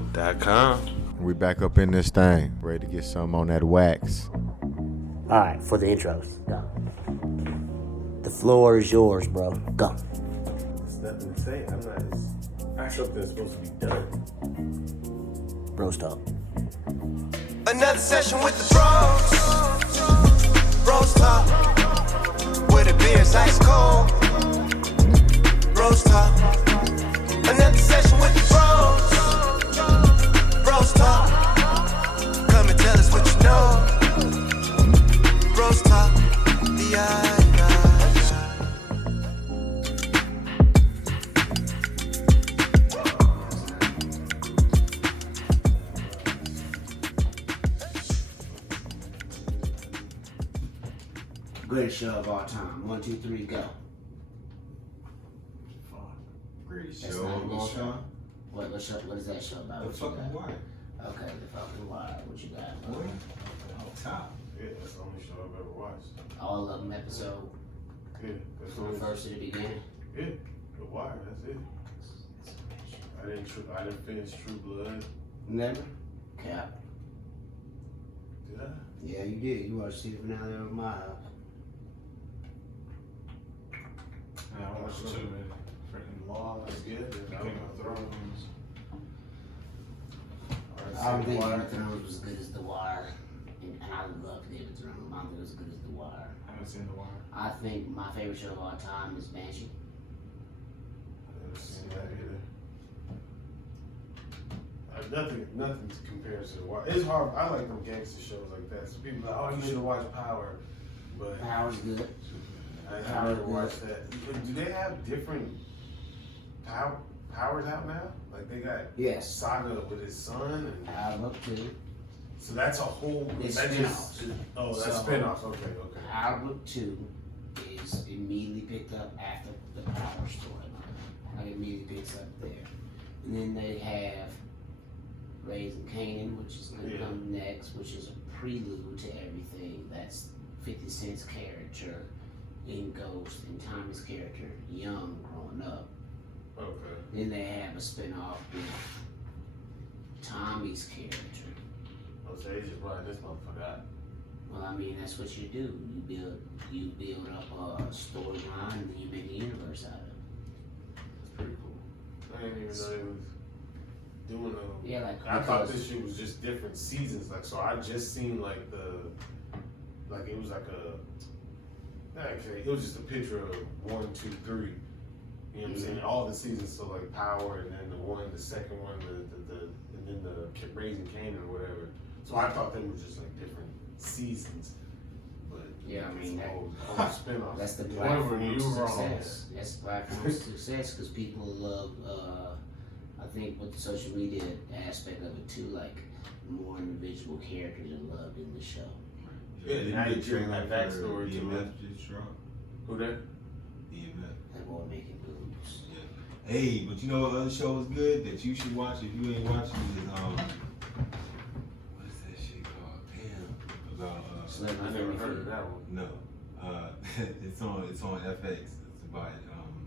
DanO.com. We back up in this thing, ready to get something on that wax. All right, for the intros, go. The floor is yours, bro. Go. There's nothing to say. I have something that's supposed to be done. BrosTalk. Another session with the bros. BrosTalk. Where the beer's ice cold. BrosTalk. Another session with the bros. BrosTalk. Come and tell us what you know. BrosTalk. Greatest show of all time. 1, 2, 3, go. Greatest That's show not of this all show. time? What is that show about? The What you fucking got? Wire. Okay, the fucking Wire. What you got? What? On top. Yeah, that's the only show I've ever watched. All of them episode Yeah, that's from the the first to the beginning. Yeah, The Wire, that's it. I didn't finish True Blood. Never? Cap. Did I? Yeah, you did. You watched the finale of my house. Yeah, I watched too many freaking laws. That's good. Game of Thrones. I don't think Game of Thrones was as good as The Wire. And I love Game of Thrones. I don't think it was as good as The Wire. I haven't seen The Wire. I think my favorite show of all time is Banshee. I never seen that either. Nothing to compare to The Wire. It's hard. I like them gangster shows like that. So people are like, oh, you should have watched Power. But Power's good. I never watched that. Do they have different powers out now? Like they got Yes. Saga with his son, and Power Book 2. so that's a whole. It's that spin-offs. Oh, that's So- spinoffs. Okay. Power Book 2 is immediately picked up after the Power story. Like it immediately picks up there. And then they have Raising Kanan, which is going to come next, which is a prelude to everything. That's 50 Cent's character in Ghost and Tommy's character, young, growing up. Okay. Then they have a spinoff with Tommy's character. Oh, so they just riding this motherfucker out. Well, I mean, that's what you do. You build up a storyline and then you make a universe out of it. It's pretty cool. I didn't even know they was doing a. Yeah, like I thought this shit was just different seasons. Like, so I just seen like it was like actually, it was just a picture of 1, 2, 3. You know what I'm saying? All the seasons, so like Power, and then the second one, and then the Raising Kanan or whatever. So I thought they were just like different seasons. But Yeah, I mean, it's a whole spin-off. that's the Whatever platform you of wrong. success. That's the platform of success because people love. I think with the social media aspect of it too, like more individual characters are loved in the show. Yeah, now you give that backstory to EMF it. just dropped. Who that? EMF. That boy making moves. Yeah. Hey, but you know what other show is good that you should watch if you ain't watching is what is that shit called? Damn. About Celebrity I never Family heard of Feud. that one. no. It's on FX. It's about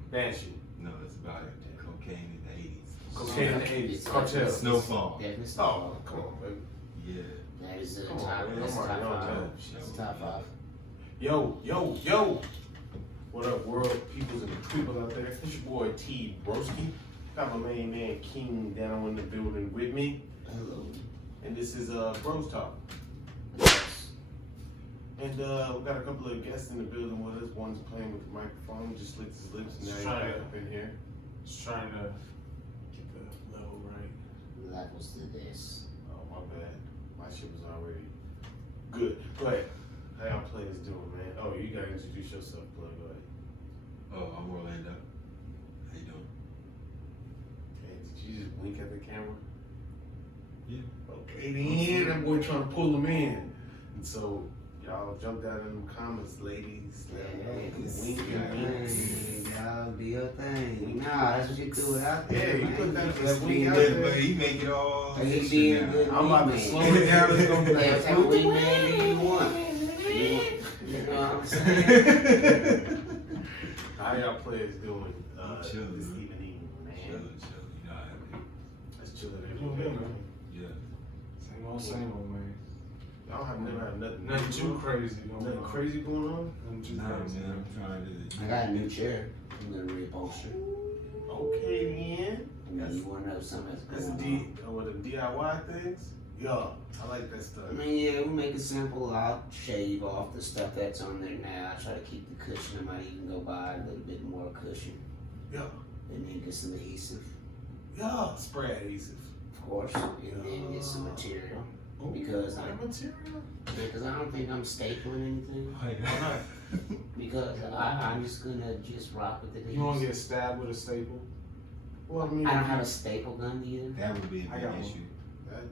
Banshee. no, it's about cocaine in the 80s. Cocaine in the 80s. Cartel. Snowfall. Definitely Oh, Snowfall. come on, baby. Yeah. That is a Come on, top. man. That's a I'm top already on five. that. That's a top 5. Yo. What up, world peoples and people out there? It's your boy T-Broski. Got my main man King DanO in the building with me. Hello. And this is BrosTalk. And we got a couple of guests in the building with us. One's playing with the microphone, just licked his lips, and now he's back up in here. Just trying to get the level right. Levels to this. Oh, my bad. My shit was already good. Go ahead. How y'all players doing, man? Oh, you gotta introduce yourself, plug. Go ahead. Oh, I'm Orlando. How you doing? Okay, did you just wink at the camera? Yeah. Okay, then that boy trying to pull him in. And so, y'all jump out in the comments, ladies. Wink and wink. Y'all do your thing. Nah, that's what you do it out there. Yeah, you put that wink out But there. he make it all. He extra being now. good. I'm about to slow it down. It's gonna be Like, what type of wingman do you want? You know what I'm saying? How y'all players doing Chilling, this man. evening, man? Chill. You know how I do. Let's chill. chilling Yeah, every day. man. Yeah. Same old, man. Y'all have never had nothing. Nothing too crazy going Nothing on. crazy going on. Nothing too Nah, crazy. man, I'm trying to. I got a new chair. I'm gonna reupholster. Okay, then. And then you wanna know something that's That's going on? with the DIY things. Yo, I like that stuff. I mean, yeah, we make it simple. I'll shave off the stuff that's on there now. I try to keep the cushion. I might even go buy a little bit more cushion. Yeah. And then get some adhesive, Yeah, spray adhesive. of course. And then get some material. Ooh, Because what material? Because I don't think I'm stapling anything. Like, Why not? Because I'm just gonna just rock with the You want to adhesive. get stabbed with a staple? Well, I mean, I don't have a staple gun either. that would be a I big got one. issue. That-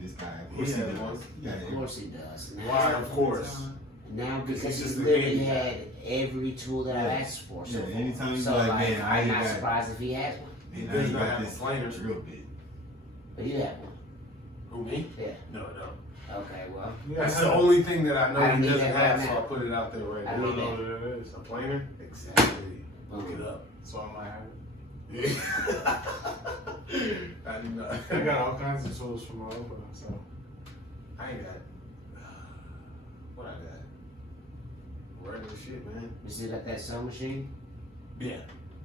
This guy, of He course he had does. one. Yeah, Of course he does. Now, Why? Of course. Now because It's he just a literally game. had every tool that I Yeah. asked for. Yeah, So far. anytime you so be like, man, I I'm ain't not got- surprised if he has one. He And now does you not got have this a planer. drill bit. But you have one. Who, me? Yeah. No, no. Okay, well, That's the only thing that I know I he need doesn't that have, right so now. I put it out there right I now. I need don't that. know what it is. A planer? Exactly. Look boom. it up. So I might have it. Yeah. I do not. I got all kinds of tools from all over, so. I ain't got. What I got? Regular shit, man. You still got that sewing machine? Yeah.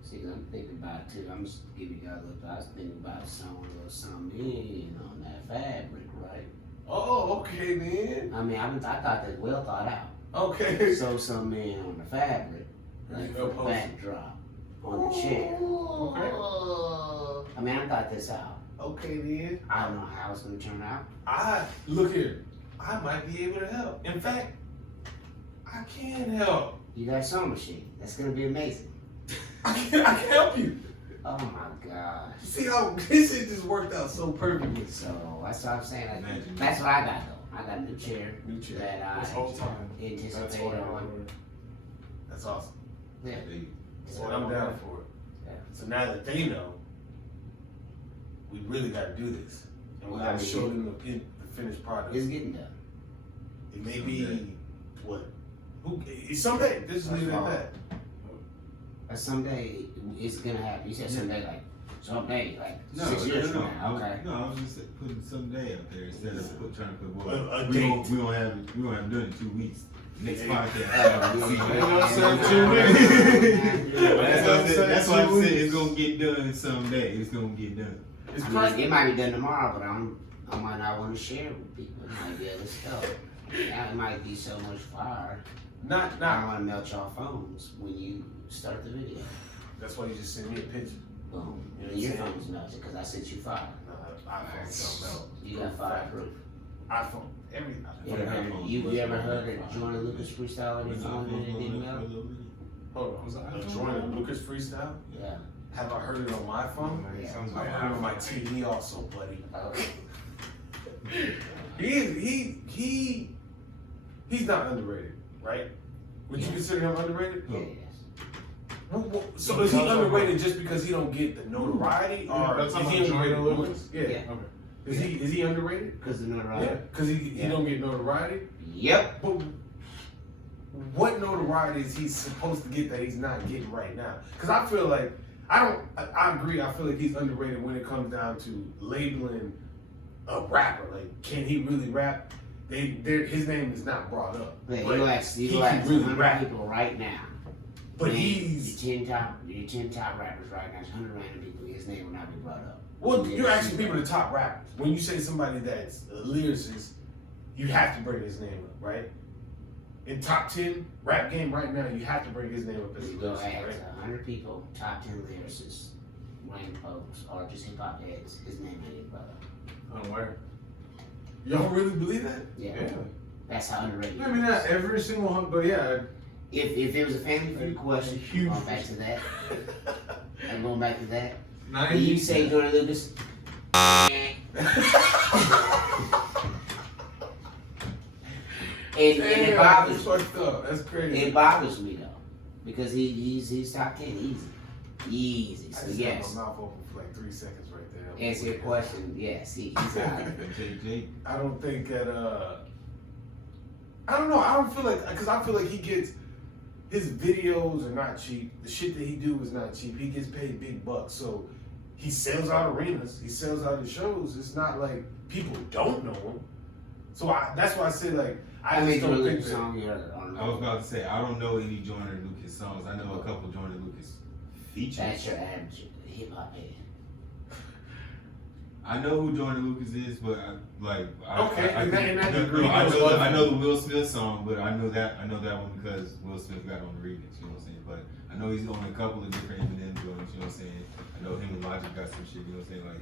See, 'cause I'm thinking about it too. I'm just give you guys a little. I was thinking about sewing a little something in on that fabric, right? Oh, okay then. I mean, I thought that well thought out. Okay. Sew something in on the fabric, like for the Upholstery. backdrop on the chair. Okay. I mean, I thought this out. Okay then. I don't know how it's gonna turn out. I look here. I might be able to help. In fact, I can help. You got a sewing machine. That's gonna be amazing. I can help you. Oh my gosh. See how this shit just worked out so perfectly. So that's what I'm saying. Like, Imagine. that's what I got though. I got a new chair New chair. that This I whole time. That's anticipate what I on. ordered. That's awesome. Yeah. So I'm down for it. Yeah. So now that they know, we really got to do this, and we Well, got I to mean, show them the finished product. It's getting done. It may be what? Who? Someday. Just leave it at that. But someday it's gonna happen. You said someday, like someday, like No, 6 years from no. now. Okay. I was just putting someday up there instead of trying to put A well, date. we don't have done it in 2 weeks. Next Yeah. podcast. That's why I'm saying it's gonna get done someday. It's gonna get done. It's I mean, crazy. it might be done tomorrow, but I might not want to share it with people. It might be other stuff. Yeah, it might be so much fire. Not. I don't want to melt y'all phones when you start the video. That's why you just send me a picture. Boom. You know And your what I'm saying? phone's melted because I sent you fire. iPhones don't melt. You got fireproof. iPhone. Every. You ever heard of Jordan Lucas freestyle on your phone and it didn't melt? Hold on. Was it A iPhone? Jordan Lucas freestyle. Yeah. Have I heard it on my phone? It Yeah. sounds I've like heard it on my iPhone. TV also, buddy. Okay. He's not underrated, right? Would you consider him underrated? Yeah, yes. So is he underrated just because he don't get the notoriety, or That's is talking he about Jordan underrated? Lucas? Yeah. Yeah. Okay. Is he underrated? Because of Yeah. notoriety. Because he Yeah. don't get notoriety. Yep. But what notoriety is he supposed to get that he's not getting right now? Because I feel like I agree. I feel like he's underrated when it comes down to labeling a rapper. Like, can he really rap? His name is not brought up. But But you ask he can 100 rap. people right now. But Name he's your 10 top rappers right now. It's 100 random people. His name will not be brought up. well. You You're never asking see people that. to top rappers. When you say somebody that's a lyricist, you have to bring his name up, right? In top 10 rap game right now, you have to bring his name up as a You go lyricist, ask right? 100 people, top 10 lyricists, Wayne Post, or just hip hop heads. His name ain't even brought up. Unaware. Y'all really believe that? Yeah. Yeah. That's how underrated. I mean, it not is. every single one, but yeah. If it was a family feud question, huge going back to that. I'm going back to that. Not When you say Jordan Lucas, and it Damn, bothers that's fucked up. That's crazy. it bothers me though, because he's top 10 easy. I So just yes, had my mouth open for like 3 seconds right there. answer your question. Yes, he's out. JJ. I don't think that. I don't know. I don't feel like because I feel like he gets his videos are not cheap. The shit that he do is not cheap. He gets paid big bucks. So he sells out arenas, he sells out his shows. It's not like people don't know him. So that's why I say like I just don't think that. Song you heard on I was about to say I don't know any Joyner Lucas songs. I know a couple Joyner Lucas features. That's your average hip hop head. I know who Joyner Lucas is, but I know the Will Smith song, but I know that one because Will Smith got on the remix. You know what I'm saying? But I know he's on a couple of different Eminem joints. You know what I'm saying? I know him and Logic got some shit. You know what I'm saying? Like,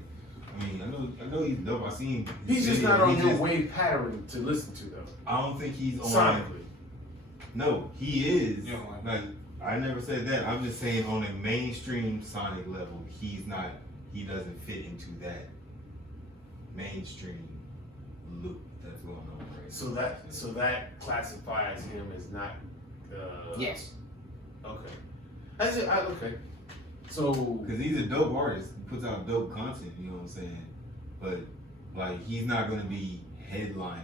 I mean, I know he's dope. I seen. He's just not on your wave pattern to listen to though. I don't think he's on. Sonically. No, he is. Yeah, Like I never said that. I'm just saying on a mainstream sonic level, he's not. He doesn't fit into that mainstream loop that's going on right now. So that classifies him as not. Yes. Okay. That's it. Okay. So. Because he's a dope artist, he puts out dope content. You know what I'm saying? But like, he's not gonna be headlining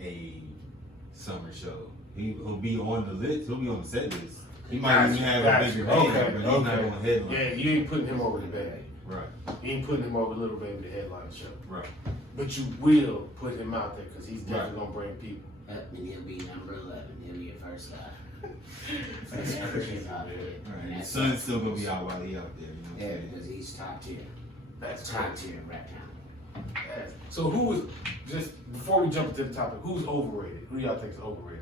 a summer show. He'll be on the list. He'll be on the set list. He might even have a bigger band, but he's not going to headline. Yeah, you ain't putting him over the baby. Right. You ain't putting him over Little Baby to headline the show. Right. But you will put him out there because he's definitely going to bring people. And he'll be number 11. He'll be your first guy. First ever hip hop head. Right. His son's still going to be out while he out there. You know what Yeah, I'm saying? because he's top tier. That's Top crazy. tier rap town. Yes. So who was, just before we jump into the topic, who's overrated? Who y'all think is overrated?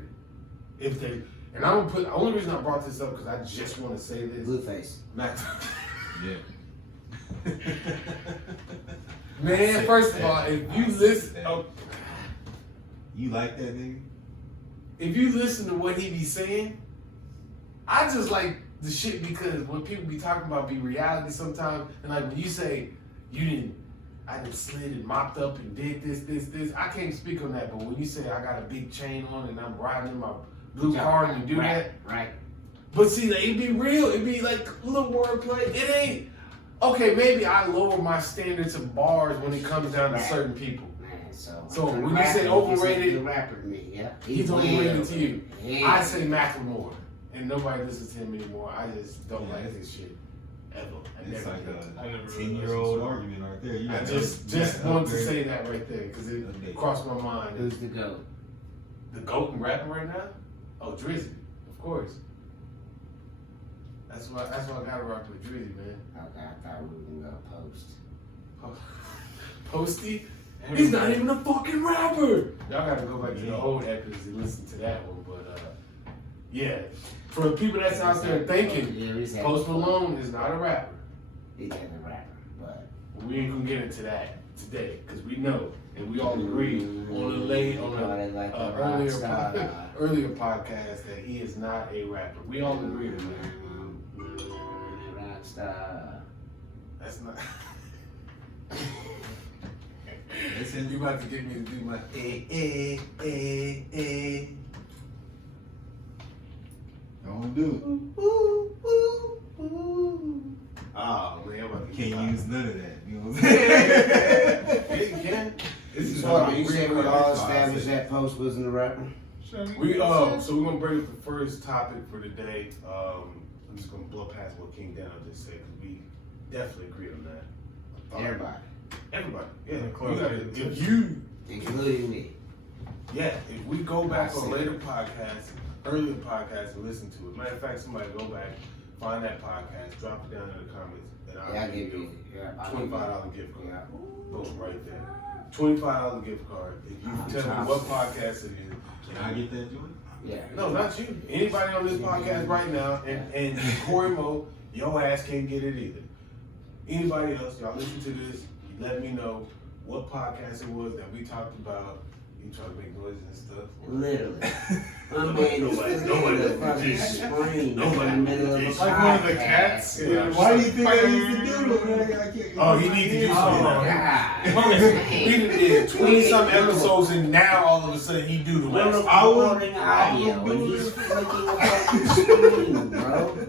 If they, and I'm gonna put, the only reason I brought this up because I just want to say this. Blueface. Max. Yeah. Man, first of all, if you listen, You like that nigga? if you listen to what he be saying, I just like the shit because when people be talking about be reality sometimes, and like when you say I done slid and mopped up and did this, I can't speak on that. But when you say I got a big chain on and I'm riding in my blue car and you do that, Right. but see, like, it be real. It be like little wordplay. It ain't okay. Maybe I lower my standards of bars when it comes down to certain people. Man, So when you say overrated, he's a rapper to me, yeah. He's overrated to you. Yeah. I say Macklemore, and nobody listens to him anymore. I just don't like his shit ever. It's like I never a really 10-year-old argument right there. You I got just wanted to say that right there because it Okay. crossed my mind. Who's the GOAT? The GOAT in rapping right now? Oh, Drizzy, of course. That's why I gotta rock with Drizzy, man. Okay, I thought we were gonna go Post. Posty? He's not even a fucking rapper. Y'all gotta go back to the old episodes and listen to that one. But yeah, for the people that's out there thinking Post Malone is not a rapper, He's not a rapper, but we ain't gonna get into that today because we know and we all agree on the earlier podcast that he is not a rapper. We all agree to that. Rockstar. That's not. Listen, You about to get me to do my don't do Oh man, I'm about it. to Can't use none of that. You know what I'm saying? Yeah, you can. This is So you said we all established that Post wasn't a rapper? We so we're gonna bring up the first topic for today. I'm just gonna blow past what King DanO just said because we definitely agree on that. Everybody, yeah. If you, Including me. yeah, if we go back on later podcasts, earlier podcasts, and listen to it. Matter of fact, somebody go back, find that podcast, drop it down in the comments, and I'll give you $25 gift card. Yeah. Boom, right there. $25 gift card. If you tell me what podcast it is. Can I get that joint? Yeah. No, not you. Anybody on this podcast right now, and Corey Mo, your ass can't get it either. Anybody else, y'all listen to this, you let me know what podcast it was that we talked about. You try to make noises and stuff. Literally. My man is Nobody- the fucking scream Nobody- in the middle of a Like one of the podcast. cats? Yeah. Why do you think I used to do it, man? I can't. Oh, he needs to do something. Oh, God. He did 20-something episodes, and now all of a sudden he do the We're West. recording audio and he's flicking a fucking screen, bro.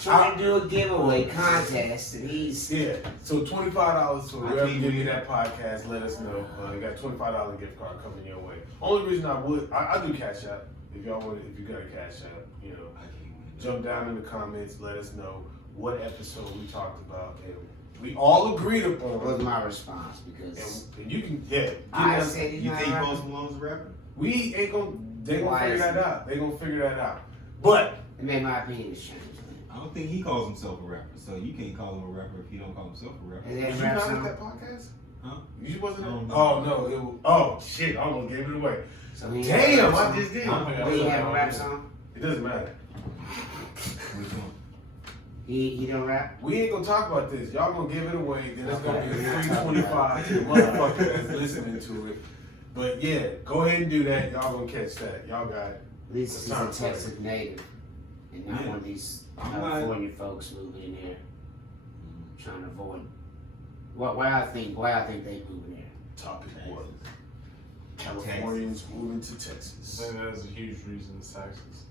Trying to do a giveaway contest and he's... Yeah, so $25 for I whoever can't give you do that podcast. Let us know. You got a $25 gift card coming your way. Only reason I would, I do Cash App. If y'all want, if you got a Cash App, you know, I can't win. jump down in the comments. Let us know what episode we talked about, and we all agreed upon. What was my response? Because And you can, yeah. I said he's You not think a Post rapper. Malone's a rapper? We ain't gonna. They gonna Why figure is that it? out. They gonna figure that out. But It made my opinion change. I don't think he calls himself a rapper, so you can't call him a rapper if he don't call himself a rapper. Is was that you rap not at song? that podcast? Huh? You wasn't. I don't know. Oh no! It was, oh shit! I almost gave it away. So he Damn! had a I rap just did. I don't think song? I He was have a on rap it. song? It doesn't matter. Which one? He don't rap? We ain't gonna talk about this. Y'all gonna give it away. Then it's gonna be Okay. a 325 to the motherfucker that's listening to it. But yeah, go ahead and do that. Y'all gonna catch that. Y'all got it. At least he's a Sounds Texas native. And not Yeah. one of these I'm California folks moving in there trying to avoid. Why I think they moving there. Topic Texas. was Californians moving to I Texas. think that is a huge reason is taxes.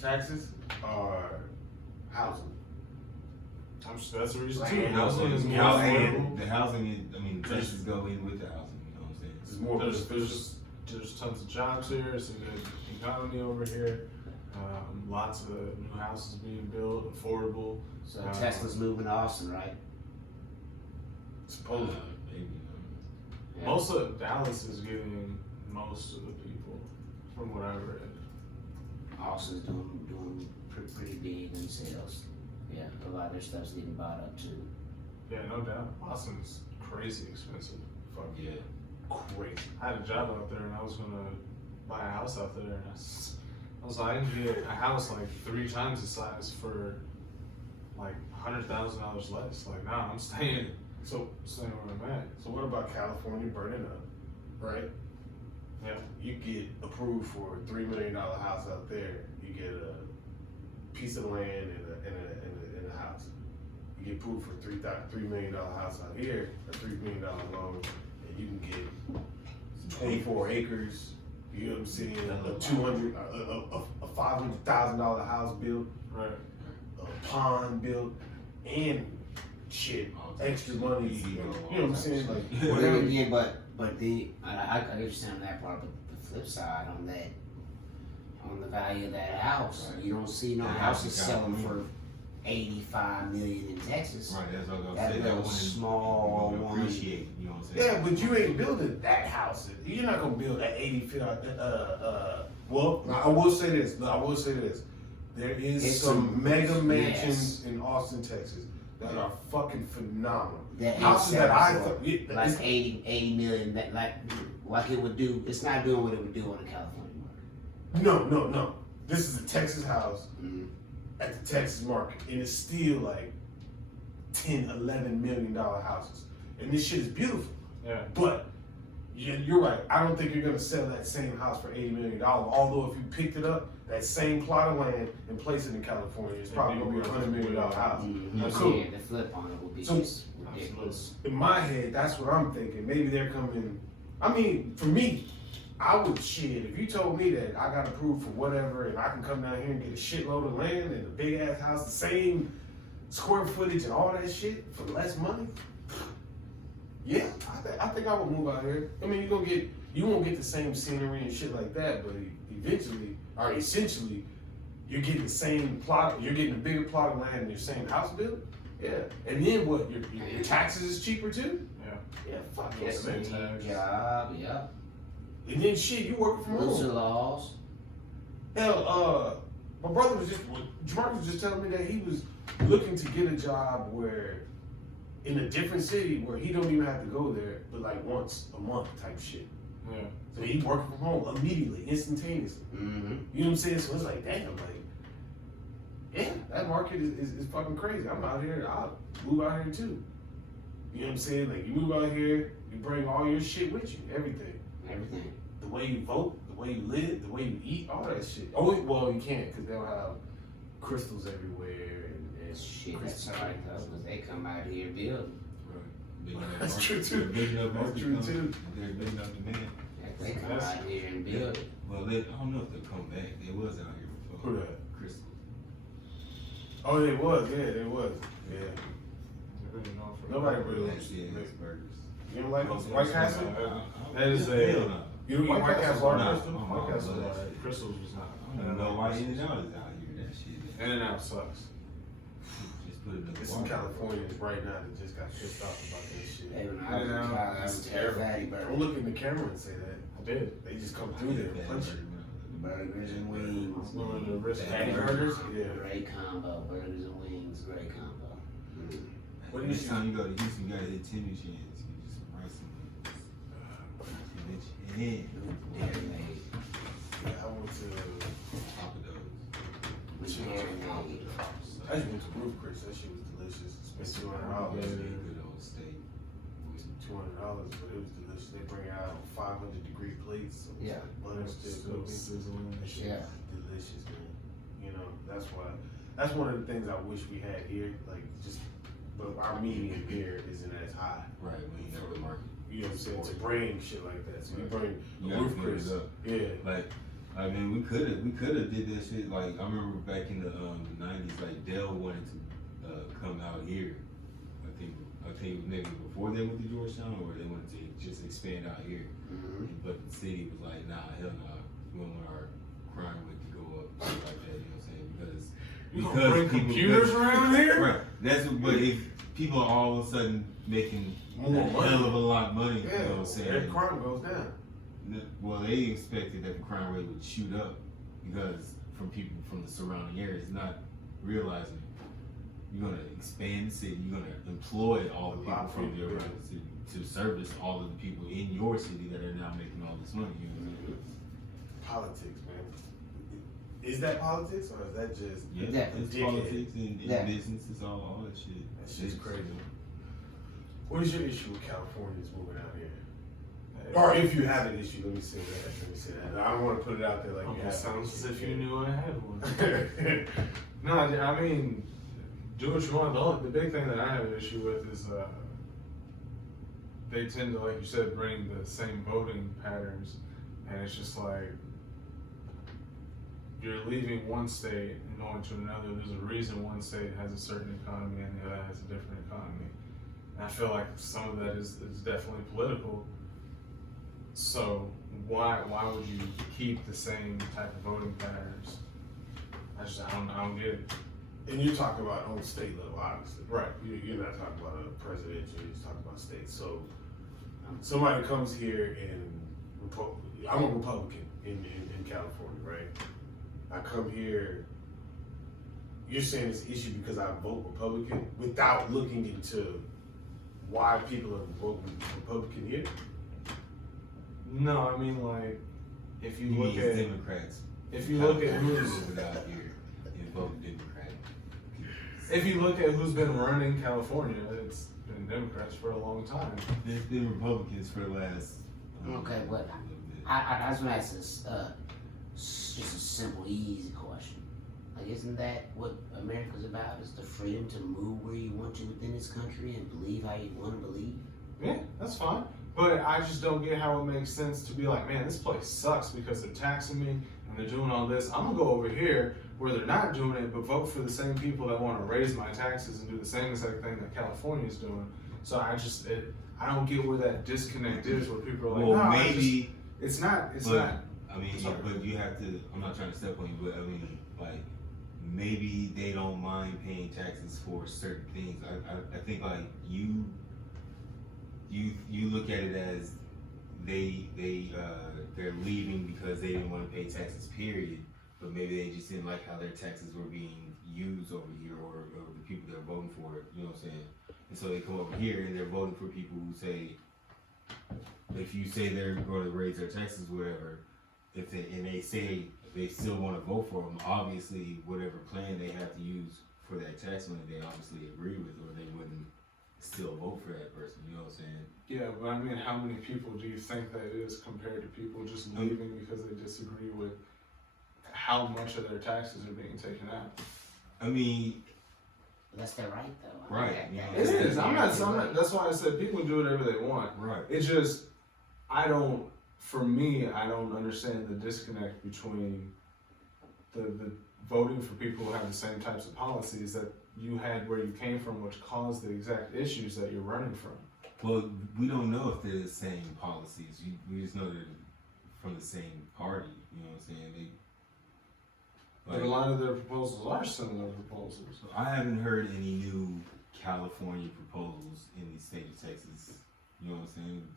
Taxes or housing? I'm sure that's the reason Like, too. Housing is more Housing, affordable. the housing is, I mean, taxes go in with the housing, you know what I'm saying? This is more There's tons of jobs here. It's a good economy over here. Lots of new houses being built, affordable. So Tesla's moving to Austin, right? supposedly. Maybe, Yeah. Most of Dallas is getting most of the people, from what I read. Austin's doing pretty big in sales. Yeah, a lot of their stuff's getting bought up too. Yeah, no doubt. Austin's crazy expensive. Fuck yeah. Crazy. I had a job out there and I was gonna buy a house out there. And I was like, I can get a house like 3 times the size for like $100,000 less. Like, nah, I'm staying So where I'm at. so what about California burning up? Right? Yeah. You get approved for a $3 million house out there. You get a piece of land and a house. You get approved for $3 million house out here, a $3 million loan, and you can get 24 acres. You know what I'm saying? A $500,000 house built, Right. a pond built, and shit, extra money. You know what I'm saying? Like Well, then whatever. again, but I get you saying that part, but the flip side on that, on the value of that house, Right. you don't see no That houses house got selling money. for 85 million in Texas. Right, that's what I was gonna That say. That little one is small gonna one. appreciate, you know what I'm saying? Yeah, but you ain't building that house. You're not gonna build that 80 feet. Well, I will say this. No, I will say this. There is It's some some- mega mansions yes. in Austin, Texas, that are fucking phenomenal. That Houses that I thought, like 80 million, that like it would do. It's not doing what it would do on the California market. no. This is a Texas house Mhm. at the Texas market, and it's still like 10, 11 million dollar houses, and this shit is beautiful. Yeah. But you're right. I don't think you're gonna sell that same house for $80 million. Although if you picked it up, that same plot of land and place it in California, it's probably gonna be a $100 million house. Mhm. Cool. Yeah, the flip on it would be So- just ridiculous. In my head, that's what I'm thinking. Maybe they're coming. I mean, for me, I would shit. If you told me that I got approved for whatever and I can come down here and get a shitload of land and a big ass house, the same square footage and all that shit for less money, yeah, I think I would move out here. I mean, you won't get the same scenery and shit like that, but eventually, or essentially, you're getting the same plot. You're getting a bigger plot of land in your same house built. Yeah, and then what? Your taxes is cheaper too. Yeah. Yeah, fuck Yeah, yes. man. Same job, yeah. And then shit, you working from Looser home. laws. Hell, my brother was Jamarcus was just telling me that he was looking to get a job where, in a different city where he don't even have to go there, but like once a month type shit. Yeah. So he working from home immediately, instantaneously. Mm-hmm. You know what I'm saying? So it's like, damn, like, yeah, that market is fucking crazy. I'm out here, I'll move out here too. You know what I'm saying? Like, you move out here, you bring all your shit with you, everything. Everything. The way you vote, the way you live, the way you eat, all that shit. Oh, well, you can't, because they'll have crystals everywhere and Shit, that's crystals. alright though, because they come out here building. Big enough That's market. true, too. Big enough That's market true, comes- too. There's big enough demand. They come out here and build it. Well, I don't know if they'll come back. They was out here before. Who that? Crystal. Oh, they was, yeah, they was. Yeah. Really known for Nobody that. really- Yeah, it's burgers. You don't like Oh, White Castle? That is Hell a- no. You don't White Castle are Nah, crystal? my White mom Castle loves are. that shit. Crystals was not. I don't know why In-N-Out is out here. That shit. In-N-Out sucks. put another There's some water. Californians right now that just got pissed off about that shit. Hey, when I was in I know. college, I was a fatty Don't burger. look in the camera and say that. I did. They just come through there and punch you. Burgers and I wings. was going to risk Fatty burgers? Yeah. Great combo. Burgers and wings, great combo. What do you Next see? time you go to Houston, you gotta hit Timmy's Chance. Get you some rice and wings. Yeah. Dairy made. Yeah, I went to. Top of those. With dairy made. I just went to Roof Chris. That shit was delicious. Spent $200. Good old steak. $200, but it was delicious. They bring out 500-degree plates. So Yeah. butter still cooking. sizzling. That shit Yeah. was delicious, man. You know, that's why. That's one of the things I wish we had here. Like, just, but our median here isn't as high. Right, when you have the market. You know what I'm saying? To bring shit like that. So we bring You the gotta Roof fill it Chris. up. Yeah. Like, I mean, we could have did that shit. Like, I remember back in the 90s, like Dell wanted to come out here. I think maybe before they went to Georgetown, or they wanted to just expand out here. But the city was like, nah, hell no, we don't want our crime rate to go up shit like that. You know what I'm saying? You gonna bring computers around here? Right. That's what. But if people are all of a sudden making More a money. hell of a lot of money, you know what Yeah. I'm saying? Their crime goes down. Well, they expected that the crime rate would shoot up because from people from the surrounding areas, not realizing you're gonna expand the city, you're gonna employ all the people from the around the city to service all of the people in your city that are now making all this money. You know what I'm saying? Politics, man. Is that politics or is that just Yeah, Yeah. it's Dickhead. politics and Yeah. business, it's all that shit. that shit's crazy? What is your issue with Californians moving out here? Or if you have an issue, let me say that. I don't want to put it out there like you Okay, have. sounds as if you knew I had one. No, I mean, do what you want. The big thing that I have an issue with is they tend to, like you said, bring the same voting patterns, and it's just like you're leaving one state and going to another. There's a reason one state has a certain economy and the other has a different economy. And I feel like some of that is definitely political. So why would you keep the same type of voting patterns? I don't get it. And you're talking about on state level, obviously. Right. You're not talking about a presidential, you're just talking about state. So somebody comes here and I'm a Republican in California, right? I come here, you're saying it's an issue because I vote Republican without looking into why people are voting Republican here? No, I mean, like, if you You look mean at Democrats. if you look at who's moving out here and voting Democratic. if you look at who's been running California, it's been Democrats for a long time. There's been Republicans for the last. Okay, what? little bit. I just want to ask this, just a simple, easy question. Like, isn't that what America's about? Is the freedom to move where you want to within this country and believe how you want to believe? Yeah, that's fine. But I just don't get how it makes sense to be like, man, this place sucks because they're taxing me and they're doing all this. I'm gonna go over here where they're not doing it, but vote for the same people that want to raise my taxes and do the same exact thing that California's doing. So I don't get where that disconnect is, where people are like, Well, no, maybe. it's not. but, I mean, Sorry. but you have to. I'm not trying to step on you, but I mean, like, maybe they don't mind paying taxes for certain things. I think like you look at it as they're leaving because they didn't want to pay taxes, period. But maybe they just didn't like how their taxes were being used over here, or the people that are voting for it. You know what I'm saying? And so they come over here and they're voting for people who say, if you say they're going to raise their taxes, whatever, they say they still want to vote for them, obviously whatever plan they have to use for that tax money, they obviously agree with, or they wouldn't still vote for that person. You know what I'm saying? Yeah, but I mean, how many people do you think that is compared to people just leaving because they disagree with how much of their taxes are being taken out? I mean, That's their right, though. Right, Yeah, yeah. It is. I'm not. That's why I said people can do whatever they want. right. It's just, for me, I don't understand the disconnect between the voting for people who have the same types of policies that you had where you came from, which caused the exact issues that you're running from. Well, we don't know if they're the same policies. We just know they're from the same party. You know what I'm saying? But a lot of their proposals are similar proposals. So I haven't heard any new California proposals in the state of Texas. You know what I'm saying?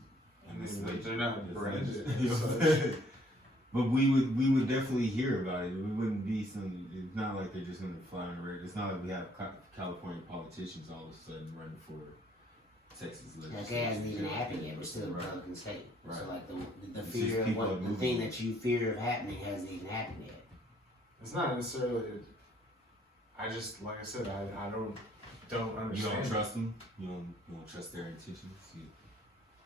I mean, they're not branded. You know what I'm saying? But we would definitely hear about it. We wouldn't be some. It's not like they're just gonna fly on the radar. It's not like we have California politicians all of a sudden running for Texas legislature. Like it hasn't even happened yet. We're still a Republican state. Right. So like the It's fear just of people are what the moving thing on. that you fear of happening hasn't even happened yet. It's not necessarily. I just, like I said, I don't You understand. don't trust them. You don't trust their intentions.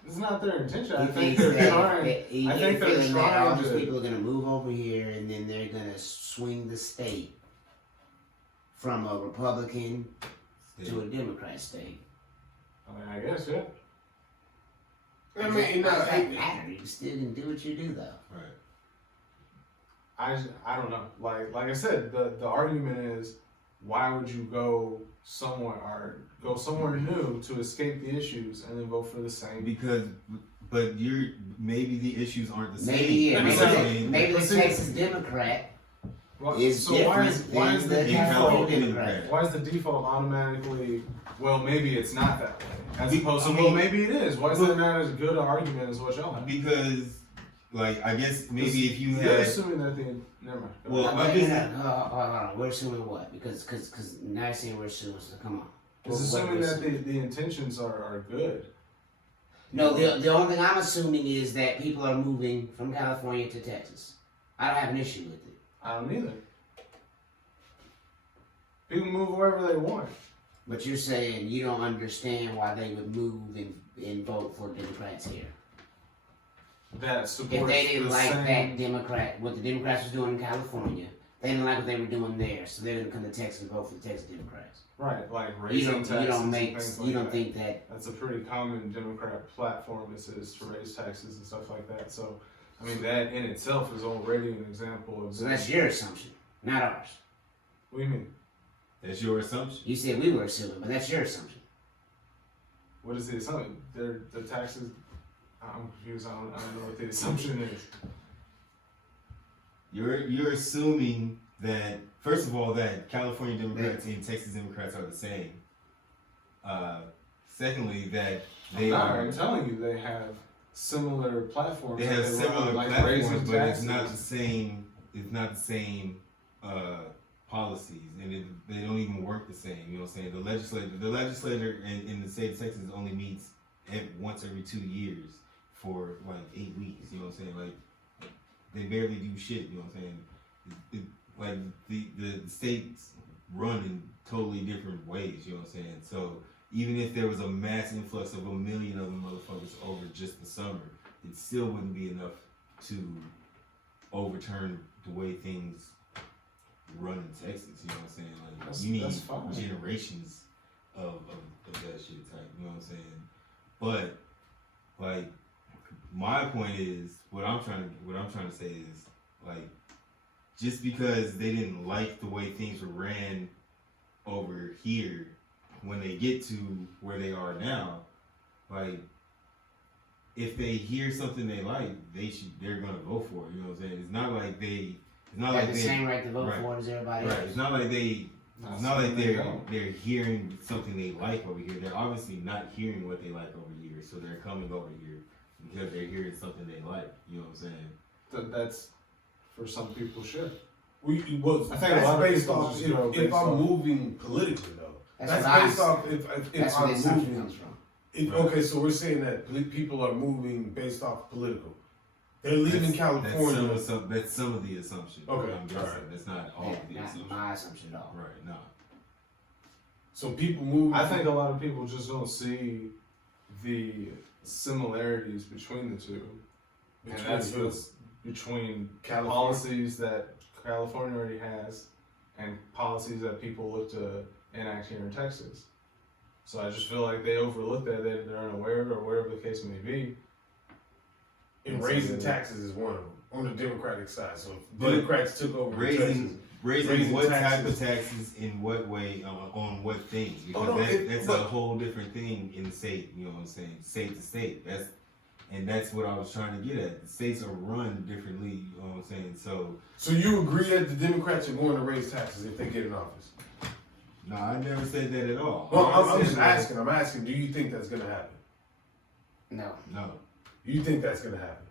It's not their intention. I He think thinks they're that trying. you're I think they're feeling that all trying these to. people are gonna move over here and then they're gonna swing the state from a Republican to a Democrat state. I mean, I guess, yeah. I mean, How does that matter? You still can do what you do though. Right. I don't know. Like I said, the argument is, why would you go somewhere new to escape the issues and then vote for the same? Because, but maybe the issues aren't the same. Maybe yeah, Exactly. maybe But the see- Texas Democrat Well, is so different why is than the the California California Democrat. Democrat. why is the default automatically? Well, maybe it's not that way. As opposed to, I mean- well, maybe it is. Why is that not as good an argument as what y'all have? Because, like, I guess maybe if you You're had, assuming that never mind. Go Well, ahead. my Wait, business- hold on. We're assuming what? Because now you're saying we're assuming. So come on. it's What assuming we're that assuming? the intentions are good. No, the only thing I'm assuming is that people are moving from California to Texas. I don't have an issue with it. I don't either. People move wherever they want. But you're saying you don't understand why they would move and vote for Democrats here. That supports If they didn't the like same, that Democrat, what the Democrats was doing in California, they didn't like what they were doing there, so they're gonna come to Texas and vote for the Texas Democrats. right, like You raising don't, taxes you don't and make, things like you don't that. think that. That's a pretty common Democrat platform is to raise taxes and stuff like that. So, I mean, that in itself is already an example of. So that's your assumption, not ours. What do you mean? that's your assumption. You said we were assuming, but that's your assumption. What is the assumption? The taxes. I'm confused. I don't know what the assumption is. You're assuming that, first of all, that California Democrats and Texas Democrats are the same. Secondly, that they are. I'm telling you, they have similar platforms. They that have run similar on, like platforms, raising but taxes. it's not the same. It's not the same policies, and they don't even work the same. You know what I'm saying? The legislature in the state of Texas only meets once every 2 years for like 8 weeks. You know what I'm saying? Like they barely do shit. You know what I'm saying? Like the states run in totally different ways. You know what I'm saying? So even if there was a mass influx of 1 million of them motherfuckers over just the summer, it still wouldn't be enough to overturn the way things run in Texas. You know what I'm saying? Like That's fine. generations of that shit type. You know what I'm saying? But like my point is what I'm trying to say is like just because they didn't like the way things were ran over here when they get to where they are now, like if they hear something they like, they're gonna vote for it. You know what I'm saying? It's not like they Have the same right to vote right. for it as everybody right. else. It's not like they. Not It's not like saying they don't. they're hearing something they like over here. They're obviously not hearing what they like over here, so they're coming over here because they're hearing something they like. You know what I'm saying? That's for some people, sure. I think a that's lot of based people off just go if based I'm off- moving politically though. That's That's what I'm based off saying. if That's where I'm the assumption moving. comes from. Okay, so we're saying that people are moving based off political. They're leaving California. That's some of the assumption. Okay, I'm guessing alright. that's not all Yeah, of the not assumption. my assumption at all. Right? No. So people move. I think a lot of people just don't see the similarities between the two. And that's what's between California. policies that California already has and policies that people look to enact here in Texas. So I just feel like they overlook that, they're unaware or whatever the case may be. And raising taxes is one of them on the Democratic side. So if But Democrats took over Texas, Raising what type taxes. of taxes in what way on what thing? Because Oh, no, that's a but- whole different thing in the state. You know what I'm saying? State to state. And that's what I was trying to get at. The states are run differently, you know what I'm saying? So you agree that the Democrats are going to raise taxes if they get in office? No, I never said that at all. Well, All I I'm said just was- asking, do you think that's going to happen? No. No. You think that's going to happen?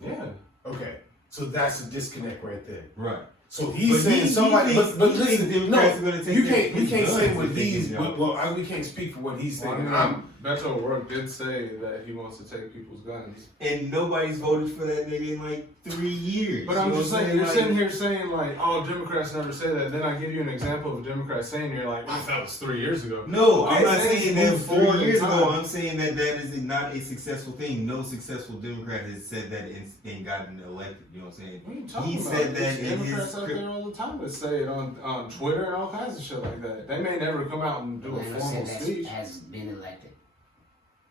Yeah. Okay, so that's a disconnect right there. Right. So he's saying somebody, but listen, Democrats are gonna take you their- can't say guns what if they he's. get in Well, we can't speak for what he's Well, I saying. mean, Beto O'Rourke did say that he wants to take people's guns. And nobody's voted for that nigga in like 3 years. But I'm You know just what saying, you're Like, sitting here saying like, oh, Democrats never say that. Then I give you an example of a Democrat saying, you're like, well, that was 3 years ago. No, I'm They not say saying move that forward 3 in years ago. time. I'm saying that is not a successful thing. No successful Democrat has said that and gotten elected. You know what I'm saying? What are you talking He about? said that There's in Democrats his out there all the time that say it on Twitter and all kinds of shit like that. They may never come out and do a Lando formal said speech. has been elected.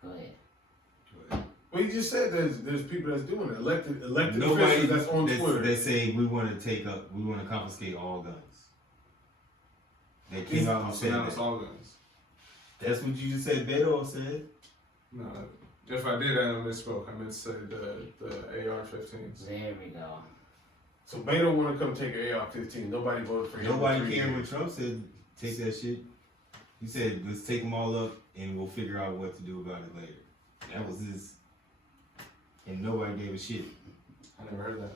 Go ahead. Well, you just said there's people that's doing it. Elected Nobody officials that's on Twitter. They say we want to confiscate all guns. They came out and So said now it's that. all guns. That's what you just said. Beto said. No, if I did, I misspoke. I meant to say the AR-15s. There we go. So Beto want to come take an AR-15. Nobody voted for him. Nobody for 3 cared when years. Trump said take that shit. He said let's take them all up and we'll figure out what to do about it later. That was his. And nobody gave a shit. I never heard that.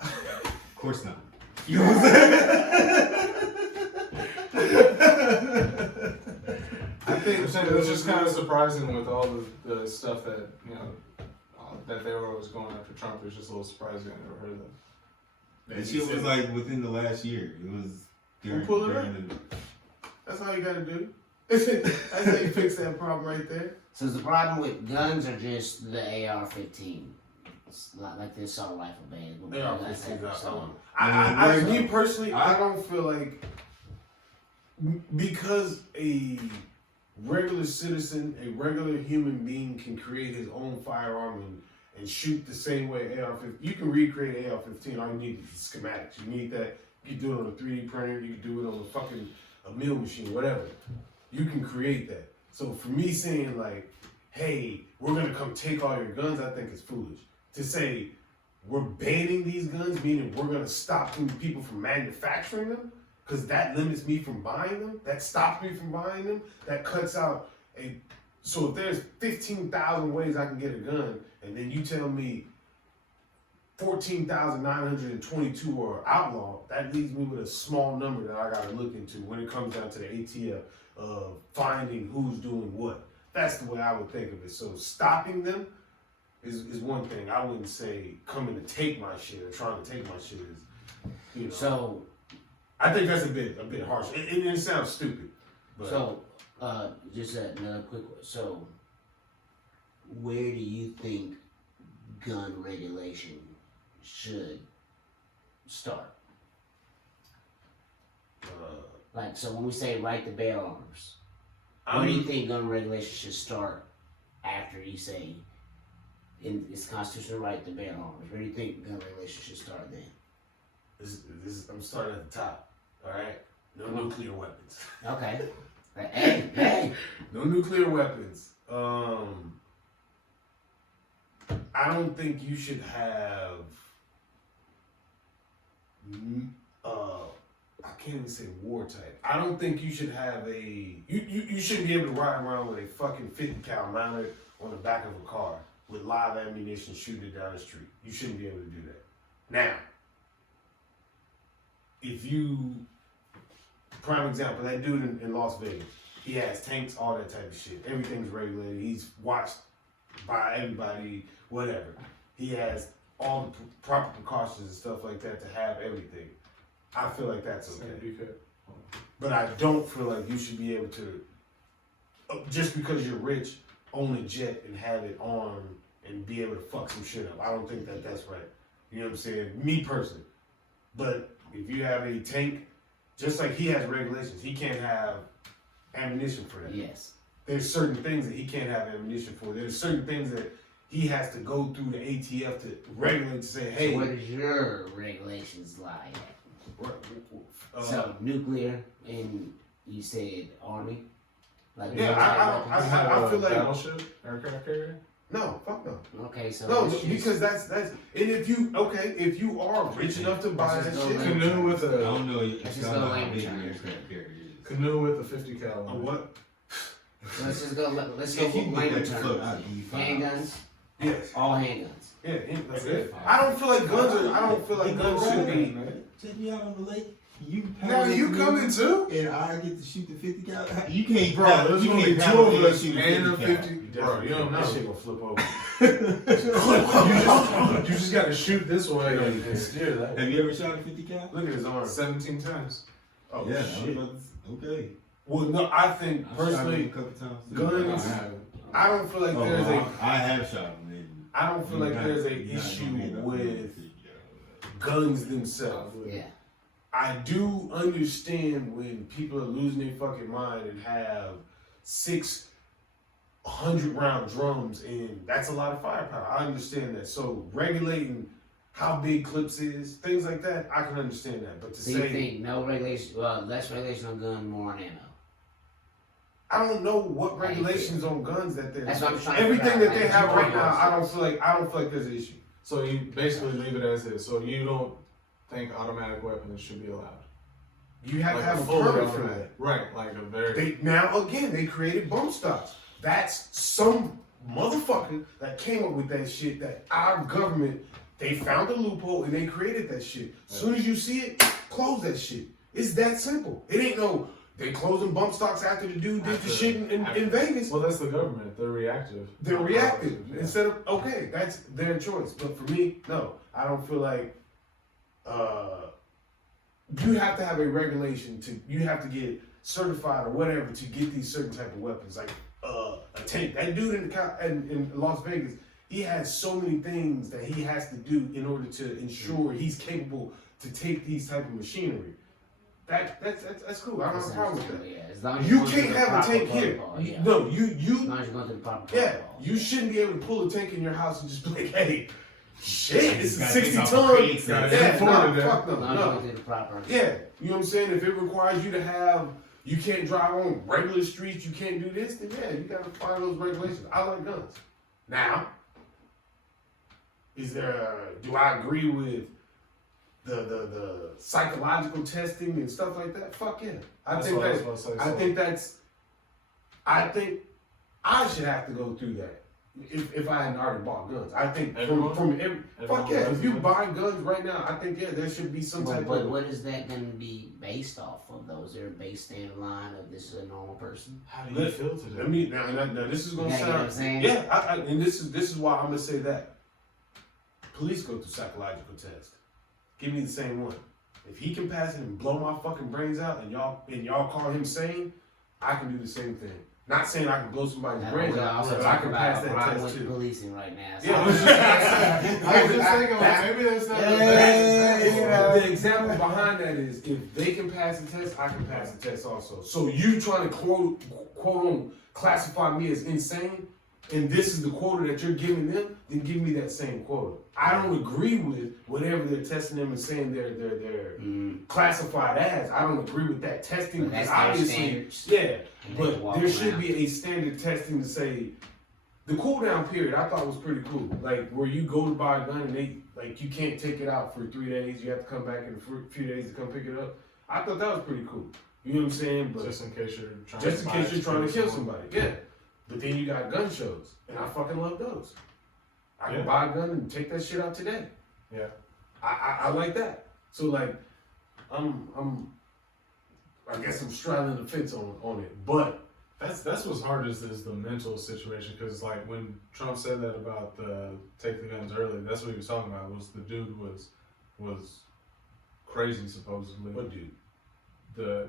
Of course not. You know what I'm saying? I think I'm saying it's just kind of surprising with all the stuff that, you know, that they were always going after Trump. It's just a little surprising. I never heard that. That shit was like within the last year. It was during, pull it during the, That's all you got to do. That's how you fix that problem right there. So is the problem with guns or just the AR-15? It's like the assault rifle ban. What you guys have for some? Me personally, I don't feel like because a regular citizen, a regular human being can create his own firearm and shoot the same way AR-15. You can recreate AR-15. All you need is schematics. You need that. You can do it on a 3D printer. You can do it on a mill machine, whatever. You can create that. So for me saying like, hey, we're gonna come take all your guns, I think it's foolish. To say we're banning these guns, meaning we're gonna stop people from manufacturing them, because that limits me from buying them. That stops me from buying them. That cuts out a. So if there's 15,000 ways I can get a gun, and then you tell me 14,922 are outlawed, that leaves me with a small number that I gotta look into when it comes down to the ATF of finding who's doing what. That's the way I would think of it. So stopping them is one thing. I wouldn't say coming to take my shit or trying to take my shit is, you know. So, I think that's a bit harsh. It sounds stupid. But just another quick one. So, where do you think gun regulation should start? Like, so when we say right to bear arms, where do you think gun regulation should start after you say it's constitutional right to bear arms? Where do you think gun regulation should start then? I'm starting at the top. All right, no nuclear weapons. Okay. Hey. No nuclear weapons. I don't think you should have. I can't even say war type. I don't think you should have a. You shouldn't be able to ride around with a fucking 50 cal mounted on the back of a car with live ammunition shooting it down the street. You shouldn't be able to do that. Now, if you, prime example, that dude in Las Vegas, he has tanks, all that type of shit. Everything's regulated. He's watched by everybody, whatever. He has all the proper precautions and stuff like that to have everything. I feel like that's okay. But I don't feel like you should be able to, just because you're rich, own a jet and have it on and be able to fuck some shit up. I don't think that's right. You know what I'm saying? Me personally. But if you have a tank, just like he has regulations, he can't have ammunition for that. Yes. There's certain things that he can't have ammunition for. There's certain things that he has to go through the ATF to regulate to say, hey. So where does your regulations lie at? So nuclear, and you said Army? Like Yeah, military weapons? I feel like battleship aircraft carrier. no, fuck no. Okay, so No, let's just- because that's and if you are rich enough to buy Let's that just go shit, land. Canoe with I a don't know. Let's just I go don't know how land big turn. an aircraft carrier is. canoe with a 50 cal. a what? let's just go. Let's go If you for can land get that turn. fuck out, give you $5. Handguns, Yes. all handguns. Yeah, that's Okay. it. I don't feel like guns are. I don't feel like guns should be. Take me out on the lake. You Now you coming too? and I get to shoot the 50 cal. You can't, Bro, there's you gonna be can't two of paddle us shoot and a 50 50. Bro, you don't That know. shit gonna flip over. You just got to shoot this way and steer that way. Have you ever shot a 50 cal? Look at his arm. 17 times. Oh yeah, shit. Okay. Well, no, I think I've shot him personally, a couple times. too. guns- I haven't. I don't feel like Oh, there's well, a. I have shot him. And I don't feel like there's a issue with guns themselves. Yeah. I do understand when people are losing their fucking mind and have 600-round drums, and that's a lot of firepower. I understand that. So regulating how big clips is, things like that, I can understand that. But to So you say think no regulation, less regulation on gun, more on ammo? I don't know what How you regulations on guns that they're That's what I'm trying to everything figure that out, they like, have what right you now. want. I don't feel like there's an issue. So you basically leave it as is. So you don't think automatic weapons should be allowed. You have Like to have a fully permit for automatic. that. Right, like a very. They created bump stocks. That's some motherfucker that came up with that shit. That our government, they found a loophole and they created that shit. As soon as you see it, close that shit. It's that simple. It ain't no they closing bump stocks after the dude did the shit in Vegas. Well, that's the government. They're reactive. They're reactive Yeah. instead of okay. That's their choice. But for me, no, I don't feel like. You have to have a regulation you have to get certified or whatever to get these certain type of weapons, like a tank. That dude in Las Vegas, he has so many things that he has to do in order to ensure he's capable to take these type of machinery. That's cool. I don't have a problem with that. Yeah, as long as You you're going can't through the have a proper tank here. protocol, You- yeah. No, As you long as you're going through the proper yeah, protocol. you shouldn't be able to pull a tank in your house and just be like, hey, shit, this is Gotta 60 take off the tons. crates, gotta Yeah, afford nah, it, fuck no, As long as you're no. going through the proper. Yeah, you know what I'm saying? If it requires you to have, you can't drive on regular streets, you can't do this, then yeah, you gotta follow those regulations. I like guns. Now, do I agree with the psychological testing and stuff like that? Fuck yeah. I That's think what I was that, about to say, I so- think I should have to go through that. If I hadn't already bought guns. I think Everyone? fuck Everyone yeah, has if you one? buy guns right now, I think yeah, there should be some type But of what is that going to be based off of, though? Is there a base standline of this is a normal person? How do you feel today? Let me now this is gonna You get what I'm sound saying? yeah, and this is why I'm gonna say that. Police go through psychological tests. Give me the same one. If he can pass it and blow my fucking brains out, and y'all call him sane, I can do the same thing. Not saying I can blow somebody's Now, brains we're out, also but I talking can pass about that right test with too. policing right now. So Yeah, I was just thinking, like, maybe that's not The example behind that is if they can pass the test, I can pass the test also. So you trying to quote on classify me as insane, and this is the quota that you're giving them, then give me that same quota. I don't agree with whatever they're testing them and saying they're classified as. I don't agree with that testing But because that's their obviously, standards. yeah. And they But walk there should around. be a standard testing to say the cool down period. I thought was pretty cool. Like where you go to buy a gun and they like you can't take it out for 3 days. You have to come back in a few days to come pick it up. I thought that was pretty cool. You know what I'm saying? But Just in case you're trying to kill somebody. Yeah. But then you got gun shows, and I fucking love those. I can Yeah. buy a gun and take that shit out today. Yeah. I like that. So like, I guess I'm straddling the fence on it, but That's what's hard is the mental situation, because like when Trump said that about the take the guns early, that's what he was talking about. Was the dude was crazy supposedly. what dude? The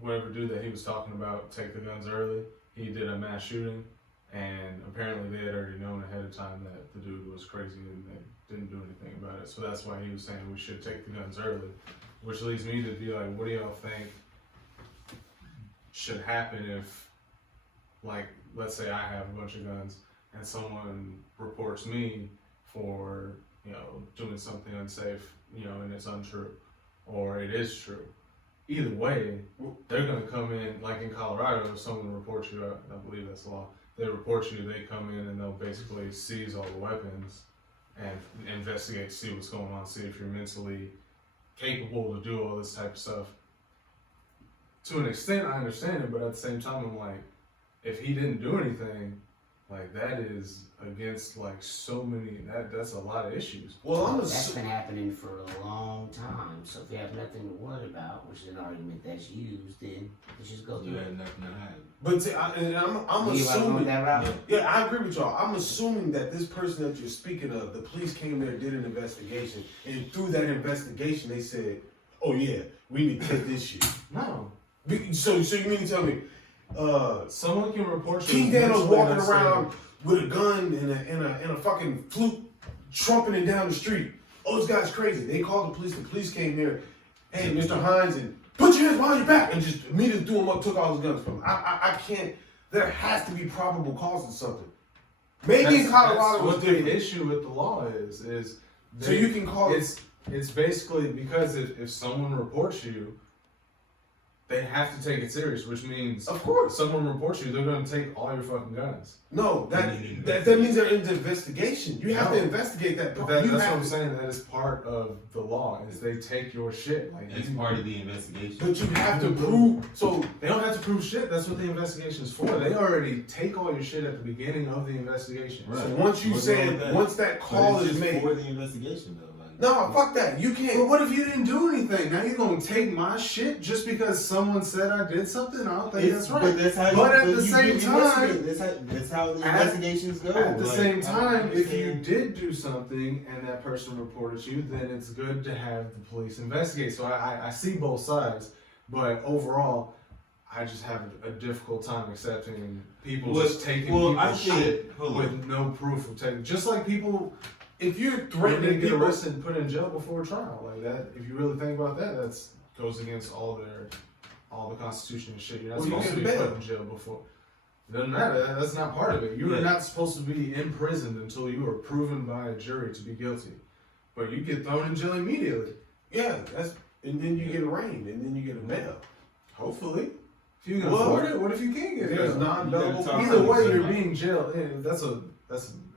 whatever dude that he was talking about take the guns early, he did a mass shooting, and apparently they had already known ahead of time that the dude was crazy and they didn't do anything about it. So that's why he was saying we should take the guns early, which leads me to be like, what do y'all think should happen if, like, let's say I have a bunch of guns and someone reports me for, doing something unsafe, and it's untrue, or it is true. either way, they're gonna come in, like in Colorado, if someone reports you, I believe that's the law, they report you, they come in and they'll basically seize all the weapons and investigate, see what's going on, see if you're mentally capable to do all this type of stuff. To an extent, I understand it, but at the same time, I'm like, if he didn't do anything, like that is against like so many. That's a lot of issues. Well, That's been happening for a long time. So if you have nothing to worry about, which is an argument that's used, then let's just go through You it. had nothing to hide. but see, I'm You wanna go assuming. that route? Yeah, I agree with y'all. I'm assuming that this person that you're speaking of, the police came there, did an investigation, and through that investigation, they said, "Oh yeah, we need to take this shit." No, So you mean to tell me, someone can report you. King Dano's mentally, walking that's around with a gun and a fucking flute, trumpeting down the street? Oh, this guy's crazy. They called the police. The police came here. Hey, Mr. Hines, and put your hands behind your back, and just immediately threw him up, took all his guns from him. I can't. There has to be probable cause of something. Maybe in Colorado what was the different. issue with the law is So you can call it. it's basically because if someone reports you, they have to take it serious, which means Of course. if someone reports you, they're gonna take all your fucking guns. No, that means they're in the investigation. You have to investigate that. But You that's what have I'm to- saying. That is part of the law. Is they take your shit. Like It's part of the investigation. But you have to prove. So they don't have to prove shit. That's what the investigation is for. They already take all your shit at the beginning of the investigation. Right. So once you What's wrong said, with that? once that call But it's is just made, for the investigation though. Like, no, fuck that. You But can't. what if you didn't do anything? Now you're gonna take my shit just because someone said I did something? I don't think that's right. But that's how. But at you the same investigate. time, that's how the at- investigations go. At the Like, same I time, if you understand. did do something and that person reported you, then it's good to have the police investigate. So I see both sides, but overall, I just have a difficult time accepting people just taking people's shit with no proof of taking. Just like people, If you're when they threatening get people, arrested and put in jail before trial, like that. If you really think about that, that's goes against all the Constitution and shit. You're not Well, you supposed to be get bail. put in jail before. It doesn't matter. That's not part of it. You are not supposed to be imprisoned until you are proven by a jury to be guilty. But you get thrown in jail immediately. yeah, and then you get arraigned, and then you get a bail. Hopefully. If you can Well, afford it, what if you can't get There's bail? non-bailable. talk Either way, you're somebody. being jailed. And that's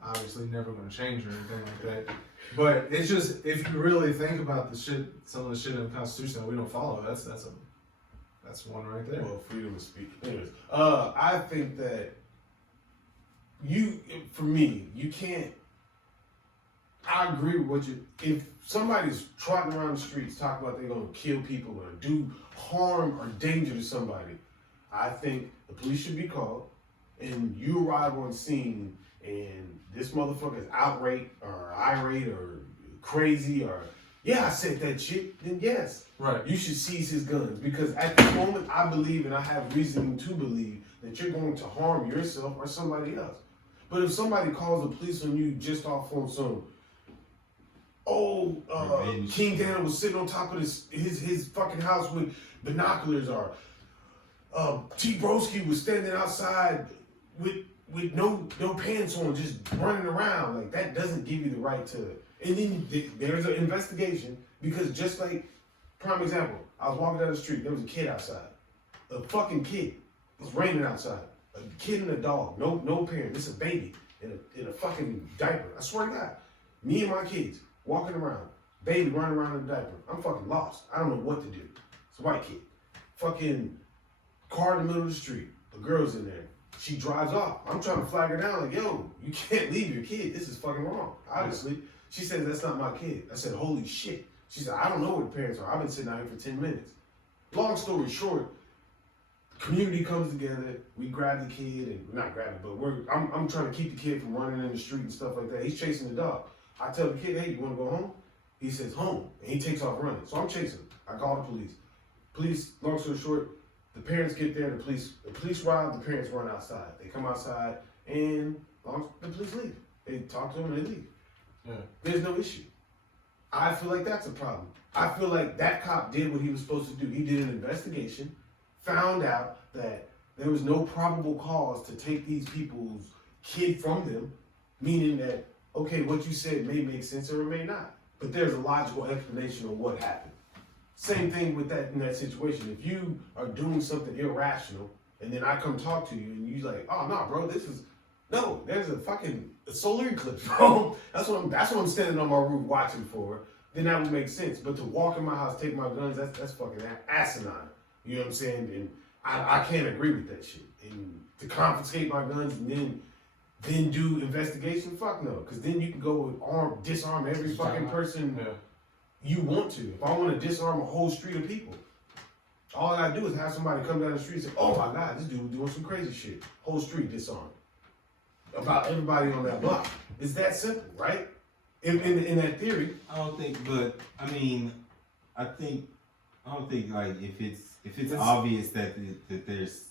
obviously never going to change or anything like that. But it's just, if you really think about the shit, some of the shit in the Constitution that we don't follow, that's one right there. Well, freedom of speech. Anyways, I think that for me, you can't. I agree with what you. If somebody's trotting around the streets talking about they're gonna kill people or do harm or danger to somebody, I think the police should be called, and you arrive on scene, and this motherfucker is irate or crazy or yeah, I said that shit. Then yes, Right. you should seize his guns, because at the moment I believe, and I have reason to believe, that you're going to harm yourself or somebody else. But if somebody calls the police on you just off on some, Revenge. King Dano was sitting on top of his fucking house with binoculars, or T-Broski was standing outside with no pants on, just running around, like that doesn't give you the right to. And then there's an investigation, because just like, prime example, I was walking down the street, there was a kid outside, a fucking kid. It was raining outside, a kid and a dog, no parent, it's a baby in a fucking diaper. I swear to God, me and my kids walking around, baby running around in a diaper. I'm fucking lost. I don't know what to do. It's a white kid, fucking car in the middle of the street. A girl's in there. She drives off. I'm trying to flag her down, like, yo, you can't leave your kid. This is fucking wrong. Obviously, she says that's not my kid. I said, holy shit. She said, I don't know where the parents are. I've been sitting out here for 10 minutes. Long story short, community comes together. We grab the kid, and not grab it, but I'm trying to keep the kid from running in the street and stuff like that. He's chasing the dog. I tell the kid, hey, you want to go home? He says, home. And he takes off running. So I'm chasing him. I call the police. Police, long story short, the parents get there, the police arrive, the parents run outside. They come outside, and the police leave. They talk to them and they leave. Yeah. There's no issue. I feel like that's a problem. I feel like that cop did what he was supposed to do. He did an investigation, found out that there was no probable cause to take these people's kid from them, meaning that, okay, what you said may make sense or it may not. But there's a logical explanation of what happened. Same thing with that in that situation. If you are doing something irrational, and then I come talk to you, and you like, oh no, bro, there's a fucking solar eclipse, bro. That's what I'm standing on my roof watching for. Then that would make sense. But to walk in my house, take my guns, that's fucking asinine. You know what I'm saying? And I can't agree with that shit. And to confiscate my guns and then do investigation, fuck no. Because then you can go and disarm every fucking person you want to. If I want to disarm a whole street of people, all I gotta do is have somebody come down the street and say, oh my God, this dude doing some crazy shit. Whole street disarmed. About everybody on that block. It's that simple, right? In that theory. I don't think, but I don't think like if it's obvious that there's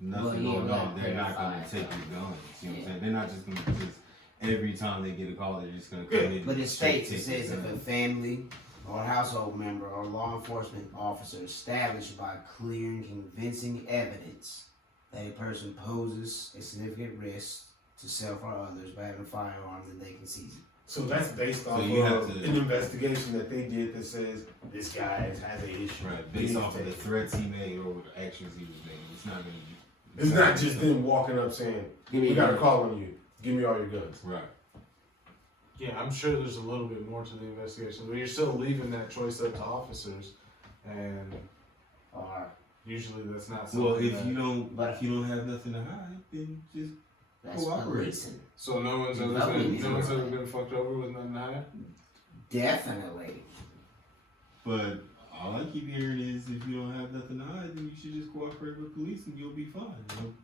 nothing going on, they're not gonna take your guns. You know what I'm saying? They're not just gonna just every time they get a call, they're just gonna come in. But it states, it says if a family or household member or law enforcement officer established by clear and convincing evidence that a person poses a significant risk to self or others by having a firearm, then they can seize it. So that's based off of an investigation that they did that says this guy has an issue. Right, based off of the threats he made or the actions he was making. It's not gonna be. It's not just them walking up saying, we got a call on you. Give me all your guns. Right. Yeah, I'm sure there's a little bit more to the investigation, but you're still leaving that choice up to officers, and usually that's not something. Well, if you don't have nothing to hide, then just cooperate. So no one's ever been fucked over with nothing to hide? Definitely. But all I keep hearing is if you don't have nothing to hide, then you should just cooperate with police and you'll be fine. You know?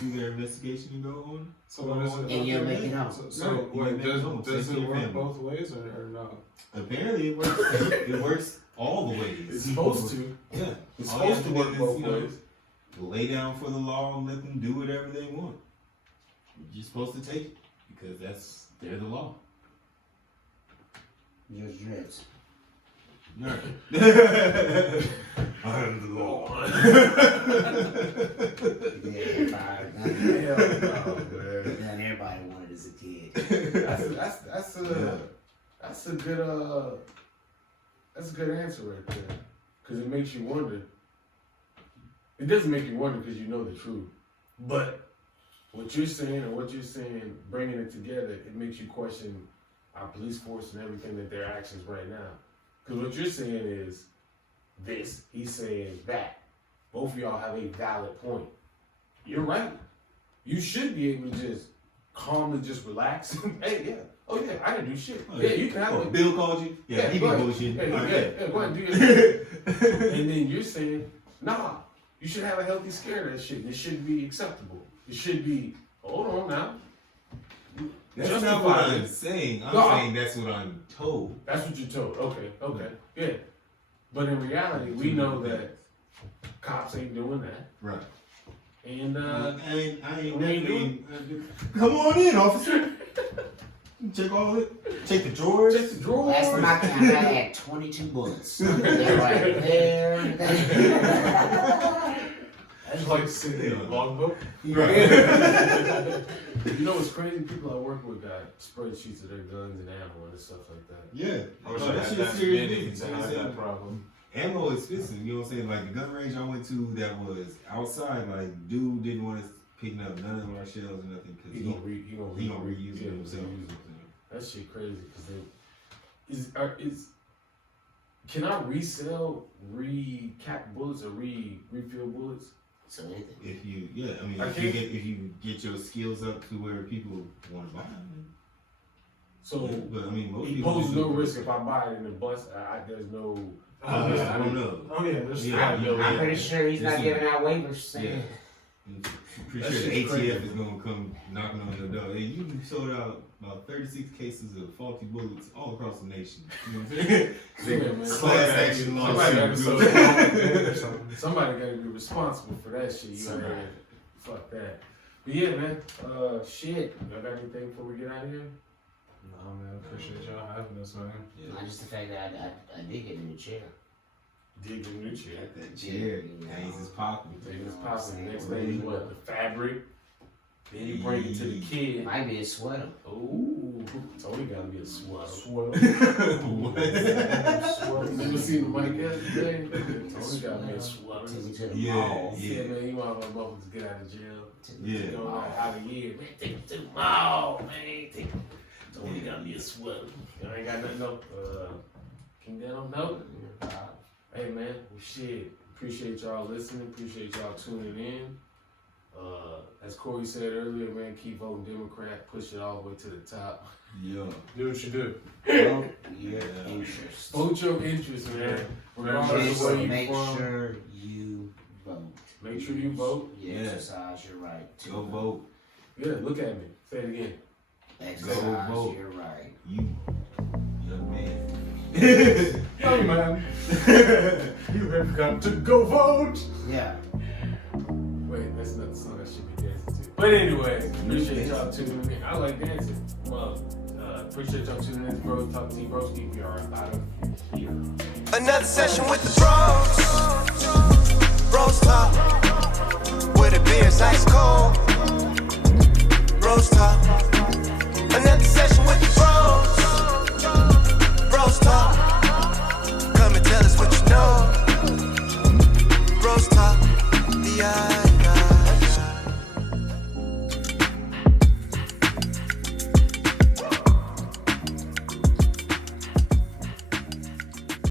Do their investigation and go on. So what is it? And you'll make it home. So wait, does it work both ways or no? Apparently it works. It works all the ways. It's supposed to. Yeah. It's supposed to work both ways. Lay down for the law and let them do whatever they want. You're supposed to take it because they're the law. Just drips. Right. I'm the law. Then everybody wanted as a kid. That's a good answer right there. Because it makes you wonder. It doesn't make you wonder because you know the truth. But what you're saying, bringing it together, it makes you question our police force and everything that their actions right now. Because what you're saying is this, he's saying that. Both of y'all have a valid point. You're right. You should be able to just calmly just relax. Hey, yeah. Oh, yeah, I didn't do shit. Yeah, you can have it. Bill called you? Yeah, he be bullshit. Yeah, go ahead and do your thing. And then you're saying, nah, you should have a healthy scare of that shit. It shouldn't be acceptable. It should be, hold on now. That's not what I'm saying. I'm saying that's what I'm told. That's what you're told. Okay. Yeah. But in reality, we know that cops ain't doing that. Right. And I ain't doing. Come on in, officer. Check all it. Check the drawers. Check the drawers. Last time I counted, I had 22 bullets. They're right there. That's like sitting in a logbook. Right. You know what's crazy? People I work with got spreadsheets of their guns and ammo and stuff like that. Yeah. I wish I had that many to have that problem. Ammo is expensive, you know what I'm saying? Like the gun range I went to that was outside, like dude didn't want us picking up none of our shells or nothing because he gonna reuse it himself. That shit crazy because can I resell recapped bullets or refill bullets? So anything. If you get your skills up to where people want to buy them. So yeah, but I mean, most it people poses no risk if I buy it in the bus. There's no. I don't know. Oh yeah, there's. I'm pretty sure he's not giving out waivers. Yeah. Pretty sure the ATF is gonna come knocking on your door. Hey, you sold out about 36 cases of faulty bullets all across the nation. You know what I'm saying? Class action lawsuit. Somebody gotta be responsible for that shit. Fuck that. But yeah, man. Shit. Y'all got anything before we get out of here? No, man. I appreciate y'all having us, man. Yeah. Not just the fact that I did get a new chair. Dig a new chair. That chair, things is popping. Things is popping. Next thing is what? The fabric. Then you bring it to the kid. Might be a sweater. Ooh. Tony got me a swell. What? You ever seen the Mike yesterday? Tony got me a swell. Took me to the Yeah, mall. yeah. Yeah, man, you want to motherfuckers get out of jail. Yeah. You know, like, out of year. Man, take me to the mall, man. Tony got me a swell. I ain't got nothing else. King DanO, no? Hey, man, well, shit. Appreciate y'all listening. Appreciate y'all tuning in. As Corey said earlier, man, keep voting Democrat. Push it all the way to the top. Yeah. Do what you do. Vote your interest. Vote your interest, man. Regardless of where you Make from. sure you vote. Make sure you vote. You exercise your right to Go vote. Yeah, look at me. Say it again. Exercise vote. your right. You. Young man. Young man, you have got to go vote. Yeah. Wait, that's not the song I should be dancing to. But anyway, appreciate y'all tuning in. I like dancing. Well, appreciate y'all tuning in. BrosTalk T-Broski. We are out of here. Another session with the bros talk, where the beer's ice cold. Bros talk.